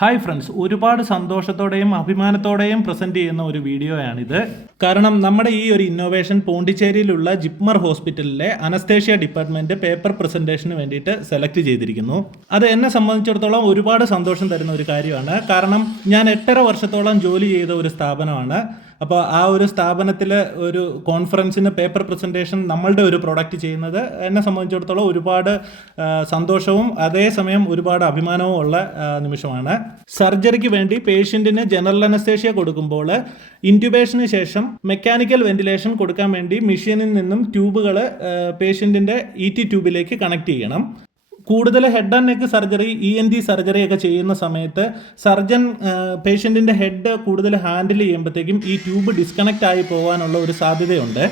Hi friends ഒരുപാട് സന്തോഷത്തോടെയും അഭിമാനത്തോടെയും present ചെയ്യുന്ന ഒരു വീഡിയോയാണിത്. കാരണം നമ്മുടെ ഈ ഒരു ഇന്നോവേഷൻ പോണ്ടിച്ചേരിയിലുള്ള ജിപ്മർ ഹോസ്പിറ്റലിലെ അനസ്തേഷ്യ ഡിപ്പാർട്ട്മെന്റ് പേപ്പർ പ്രസന്റേഷന് വേണ്ടിയിട്ട് സെലക്ട് ചെയ്തിരിക്കുന്നു. അത് എന്നെ സംബന്ധിച്ചിടത്തോളം ഒരുപാട് സന്തോഷം തരുന്ന ഒരു കാര്യമാണ്. കാരണം ഞാൻ എട്ടര വർഷത്തോളം ജോലി ചെയ്ത ഒരു സ്ഥാപനമാണ്. അപ്പോൾ ആ ഒരു സ്ഥാപനത്തിൽ ഒരു കോൺഫറൻസിന് പേപ്പർ പ്രസന്റേഷൻ നമ്മളുടെ ഒരു പ്രൊഡക്റ്റ് ചെയ്യുന്നത് എന്നെ സംബന്ധിച്ചിടത്തോളം ഒരുപാട് സന്തോഷവും അതേസമയം ഒരുപാട് അഭിമാനവും ഉള്ള നിമിഷമാണ്. സർജറിക്ക് വേണ്ടി പേഷ്യന്റിന് ജനറൽ അനസ്തേഷ്യ കൊടുക്കുമ്പോൾ ഇന്റുബേഷന് ശേഷം മെക്കാനിക്കൽ വെന്റിലേഷൻ കൊടുക്കാൻ വേണ്ടി മെഷീനിൽ നിന്നും ട്യൂബുകൾ പേഷ്യന്റിന്റെ ഇ ടി ട്യൂബിലേക്ക് കണക്ട് ചെയ്യണം. കൂടുതൽ head and neck surgery E N G surgery ഒക്കെ ചെയ്യുന്ന സമയത്ത് സർജൻ പേഷ്യന്റിന്റെ ഹെഡ് കൂടുതൽ ഹാൻഡിൽ ചെയ്യുമ്പോഴത്തേക്കും ഈ ട്യൂബ് ഡിസ്കണക്റ്റ് ആയി പോകാനുള്ള ഒരു സാധ്യതയുണ്ട്.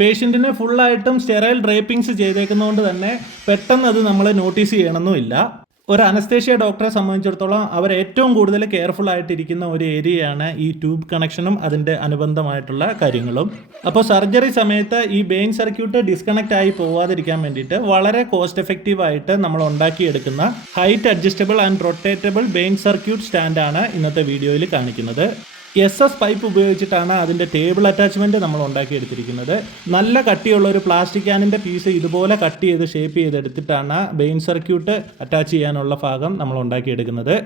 പേഷ്യന്റിനെ ഫുള്ളായിട്ടും സ്റ്റെറൈൽ ഡ്രേപ്പിംഗ്സ് ചെയ്തേക്കുന്നതുകൊണ്ട് തന്നെ പെട്ടെന്ന് അത് നമ്മൾ നോട്ടീസ് ചെയ്യണമെന്നുമില്ല. ഒരു അനസ്തേഷ്യ ഡോക്ടറെ സംബന്ധിച്ചിടത്തോളം അവർ ഏറ്റവും കൂടുതൽ കെയർഫുൾ ആയിട്ടിരിക്കുന്ന ഒരു ഏരിയയാണ് ഈ ട്യൂബ് കണക്ഷനും അതിന്റെ അനുബന്ധമായിട്ടുള്ള കാര്യങ്ങളും. അപ്പോൾ സർജറി സമയത്ത് ഈ ബെയിൻ സർക്യൂട്ട് ഡിസ്കണക്റ്റ് ആയി പോവാതിരിക്കാൻ വേണ്ടിയിട്ട് വളരെ കോസ്റ്റ് എഫക്റ്റീവ് ആയിട്ട് നമ്മൾ ഉണ്ടാക്കിയെടുക്കുന്ന height adjustable and rotatable Bain circuit സ്റ്റാൻഡാണ് ഇന്നത്തെ വീഡിയോയിൽ കാണിക്കുന്നത്. എസ് എസ് പൈപ്പ് ഉപയോഗിച്ചിട്ടാണ് അതിന്റെ ടേബിൾ അറ്റാച്ച്മെന്റ് നമ്മൾ ഉണ്ടാക്കിയെടുത്തിരിക്കുന്നത്. നല്ല കട്ടിയുള്ള ഒരു പ്ലാസ്റ്റിക് ക്യാനിന്റെ പീസ് ഇതുപോലെ കട്ട് ചെയ്ത് ഷേപ്പ് ചെയ്തെടുത്തിട്ടാണ് ബെയിൻ സർക്യൂട്ട് അറ്റാച്ച് ചെയ്യാനുള്ള ഭാഗം നമ്മൾ ഉണ്ടാക്കിയെടുക്കുന്നത്.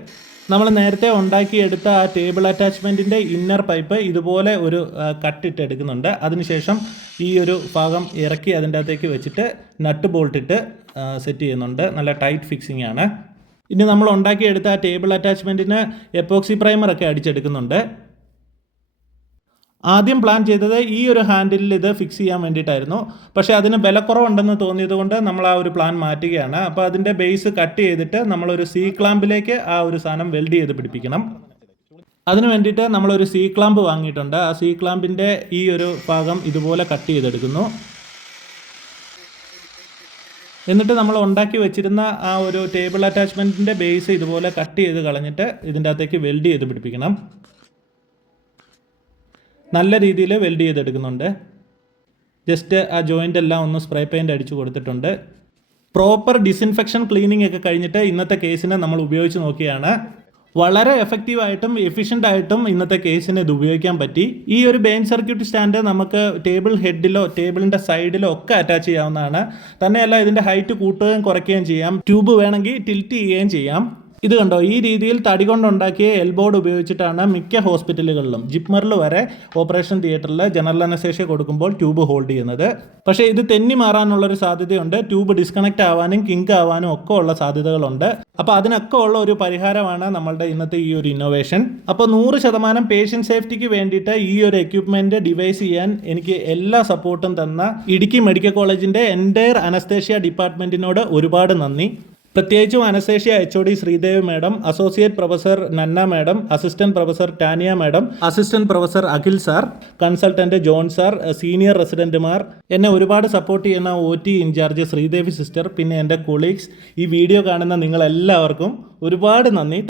നമ്മൾ നേരത്തെ ഉണ്ടാക്കിയെടുത്ത ആ ടേബിൾ അറ്റാച്ച്മെന്റിന്റെ ഇന്നർ പൈപ്പ് ഇതുപോലെ ഒരു കട്ടിട്ടെടുക്കുന്നുണ്ട് അതിനുശേഷം ഈ ഒരു ഭാഗം ഇറക്കി അതിന്റെ അകത്തേക്ക് വെച്ചിട്ട് നട്ട് ബോൾട്ടിട്ട് സെറ്റ് ചെയ്യുന്നുണ്ട്. നല്ല ടൈറ്റ് ഫിക്സിംഗ് ആണ്. ഇനി നമ്മൾ ഉണ്ടാക്കിയെടുത്ത ആ ടേബിൾ അറ്റാച്ച്മെന്റിന് എപ്പോക്സി പ്രൈമറൊക്കെ അടിച്ചെടുക്കുന്നുണ്ട്. ആദ്യം പ്ലാൻ ചെയ്തത് ഈ ഒരു ഹാൻഡിലിൽ ഇത് ഫിക്സ് ചെയ്യാൻ വേണ്ടിയിട്ടായിരുന്നു. പക്ഷേ അതിന് ബലക്കുറവുണ്ടെന്ന് തോന്നിയത് കൊണ്ട് നമ്മൾ ആ ഒരു പ്ലാൻ മാറ്റുകയാണ്. അപ്പോൾ അതിന്റെ ബേസ് കട്ട് ചെയ്തിട്ട് നമ്മളൊരു സി ക്ലാമ്പിലേക്ക് ആ ഒരു സാധനം വെൽഡ് ചെയ്ത് പിടിപ്പിക്കണം. അതിന് വേണ്ടിയിട്ട് നമ്മളൊരു സി ക്ലാമ്പ് വാങ്ങിയിട്ടുണ്ട്. ആ സി ക്ലാമ്പിന്റെ ഈ ഒരു ഭാഗം ഇതുപോലെ കട്ട് ചെയ്തെടുക്കുന്നു. എന്നിട്ട് നമ്മൾ ഉണ്ടാക്കി വെച്ചിരുന്ന ആ ഒരു ടേബിൾ അറ്റാച്ച്മെന്റിന്റെ ബേസ് ഇതുപോലെ കട്ട് ചെയ്ത് കളഞ്ഞിട്ട് ഇതിന്റെ അകത്തേക്ക് വെൽഡ് ചെയ്ത് പിടിപ്പിക്കണം. നല്ല രീതിയിൽ വെൽഡ് ചെയ്തെടുക്കുന്നുണ്ട്. ജസ്റ്റ് ആ ജോയിന്റ് എല്ലാം ഒന്ന് സ്പ്രേ പെയിന്റ് അടിച്ചു കൊടുത്തിട്ടുണ്ട്. പ്രോപ്പർ ഡിസിൻഫെക്ഷൻ ക്ലീനിങ് ഒക്കെ കഴിഞ്ഞിട്ട് ഇന്നത്തെ കേസിനെ നമ്മൾ ഉപയോഗിച്ച് നോക്കിയാണ്. വളരെ എഫക്റ്റീവ് ആയിട്ടും എഫിഷ്യന്റ് ആയിട്ടും ഇന്നത്തെ കേസിന് ഇത് ഉപയോഗിക്കാൻ പറ്റി. ഈ ഒരു ബെയിൻ സർക്യൂട്ട് സ്റ്റാൻഡ് നമുക്ക് ടേബിൾ ഹെഡിലോ ടേബിളിന്റെ സൈഡിലോ ഒക്കെ അറ്റാച്ച് ചെയ്യാവുന്നതാണ്. തന്നെയല്ല ഇതിന്റെ ഹൈറ്റ് കൂട്ടുകയും കുറയ്ക്കുകയും ചെയ്യാം. ട്യൂബ് വേണമെങ്കിൽ ടിൽറ്റ് ചെയ്യുകയും ചെയ്യാം. ഇത് കണ്ടോ? ഈ രീതിയിൽ തടി കൊണ്ടുണ്ടാക്കിയ എൽബോർഡ് ഉപയോഗിച്ചിട്ടാണ് മിക്ക ഹോസ്പിറ്റലുകളിലും ജിപ്മറിൽ വരെ ഓപ്പറേഷൻ തിയേറ്ററിൽ ജനറൽ അനസ്തേഷ്യ കൊടുക്കുമ്പോൾ ട്യൂബ് ഹോൾഡ് ചെയ്യുന്നത്. പക്ഷേ ഇത് തെന്നി മാറാനുള്ളൊരു സാധ്യതയുണ്ട്. ട്യൂബ് ഡിസ്കണക്ട് ആവാനും കിങ്ക് ആവാനും ഒക്കെ ഉള്ള സാധ്യതകളുണ്ട്. അപ്പോൾ അതിനൊക്കെ ഉള്ള ഒരു പരിഹാരമാണ് നമ്മളുടെ ഇന്നത്തെ ഈ ഒരു ഇന്നോവേഷൻ അപ്പോൾ നൂറ് ശതമാനം പേഷ്യന്റ് സേഫ്റ്റിക്ക് വേണ്ടിയിട്ട് ഈ ഒരു എക്യുപ്മെന്റ് ഡിവൈസ് ചെയ്യാൻ എനിക്ക് എല്ലാ സപ്പോർട്ടും തന്ന ഇടുക്കി മെഡിക്കൽ കോളേജിന്റെ എന്റയർ അനസ്തേഷ്യ ഡിപ്പാർട്ട്മെന്റിനോട് ഒരുപാട് നന്ദി. പ്രത്യേകിച്ചും anaesthesia H O D Sreedev madam associate professor Nanna madam assistant professor Tania madam assistant professor Akhil sir consultant John sir senior റെസിഡന്റുമാർ എന്നെ ഒരുപാട് സപ്പോർട്ട് ചെയ്യുന്ന O T in charge Sreedevi sister പിന്നെ എന്റെ colleagues. ഈ വീഡിയോ കാണുന്ന നിങ്ങളെല്ലാവർക്കും ഒരുപാട് നന്ദി.